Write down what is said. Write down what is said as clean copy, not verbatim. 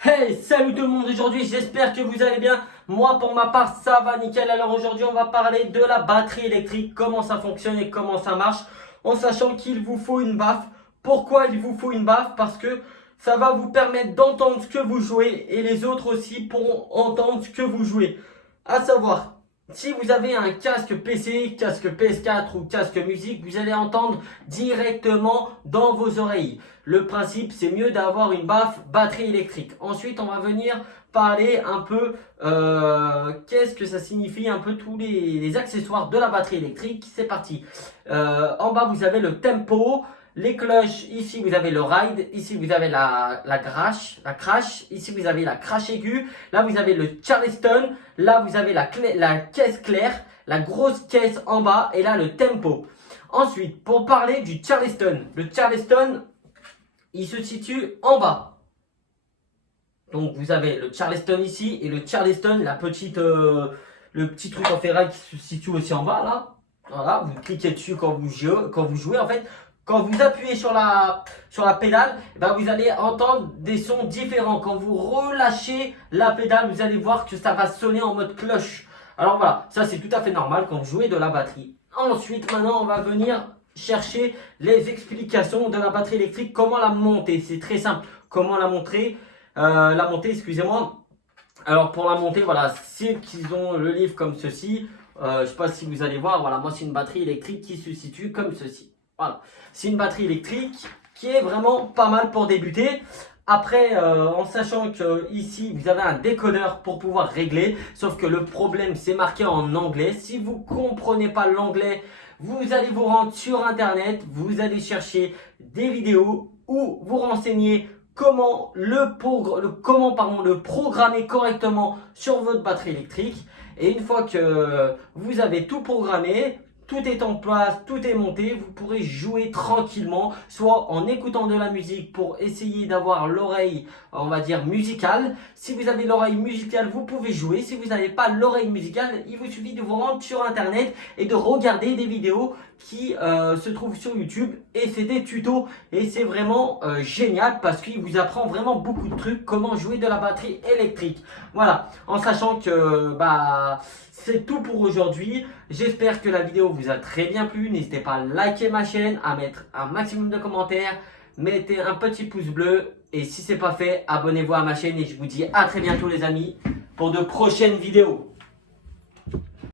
Hey, salut tout le monde, aujourd'hui j'espère que vous allez bien. Moi pour ma part ça va nickel. Alors aujourd'hui on va parler de la batterie électrique, comment ça fonctionne et comment ça marche, en sachant qu'il vous faut une baffe. Pourquoi il vous faut une baffe? Parce que ça va vous permettre d'entendre ce que vous jouez et les autres aussi pourront entendre ce que vous jouez. À savoir, si vous avez un casque PC, casque PS4 ou casque musique, vous allez entendre directement dans vos oreilles. Le principe, c'est mieux d'avoir une baffe batterie électrique. Ensuite, on va venir parler un peu qu'est-ce que ça signifie, un peu tous les accessoires de la batterie électrique. C'est parti. En bas, vous avez le tempo. Les cloches, ici vous avez le ride, ici vous avez la crash, ici vous avez la crash aiguë, là vous avez le charleston, là vous avez la caisse claire, la grosse caisse en bas et là le tempo. Ensuite, pour parler du charleston, le charleston, il se situe en bas. Donc vous avez le charleston ici et le charleston, le petit truc en ferraille qui se situe aussi en bas là. Voilà, vous cliquez dessus quand vous jouez en fait. Quand vous appuyez sur la pédale, ben vous allez entendre des sons différents. Quand vous relâchez la pédale, vous allez voir que ça va sonner en mode cloche. Alors voilà, ça c'est tout à fait normal quand vous jouez de la batterie. Ensuite, maintenant, on va venir chercher les explications de la batterie électrique. Comment la monter? C'est très simple. Comment la monter? Excusez-moi. Alors pour la monter, voilà, ceux qui ont le livre comme ceci, je ne sais pas si vous allez voir, voilà, moi c'est une batterie électrique qui se situe comme ceci. Voilà, c'est une batterie électrique qui est vraiment pas mal pour débuter. Après, en sachant que ici vous avez un décodeur pour pouvoir régler, sauf que le problème c'est marqué en anglais. Si vous comprenez pas l'anglais, vous allez vous rendre sur internet, vous allez chercher des vidéos ou vous renseigner comment le programmer correctement sur votre batterie électrique. Et une fois que vous avez tout programmé, tout est en place, tout est monté, vous pourrez jouer tranquillement, soit en écoutant de la musique pour essayer d'avoir l'oreille, on va dire, musicale. Si vous avez l'oreille musicale, vous pouvez jouer. Si vous n'avez pas l'oreille musicale, il vous suffit de vous rendre sur internet et de regarder des vidéos qui se trouvent sur YouTube. Et c'est des tutos et c'est vraiment génial parce qu'il vous apprend vraiment beaucoup de trucs, comment jouer de la batterie électrique. Voilà, en sachant que c'est tout pour aujourd'hui. J'espère que la vidéo vous a très bien plu. N'hésitez pas à liker ma chaîne, à mettre un maximum de commentaires, mettez un petit pouce bleu et si ce n'est pas fait, abonnez-vous à ma chaîne et je vous dis à très bientôt les amis pour de prochaines vidéos.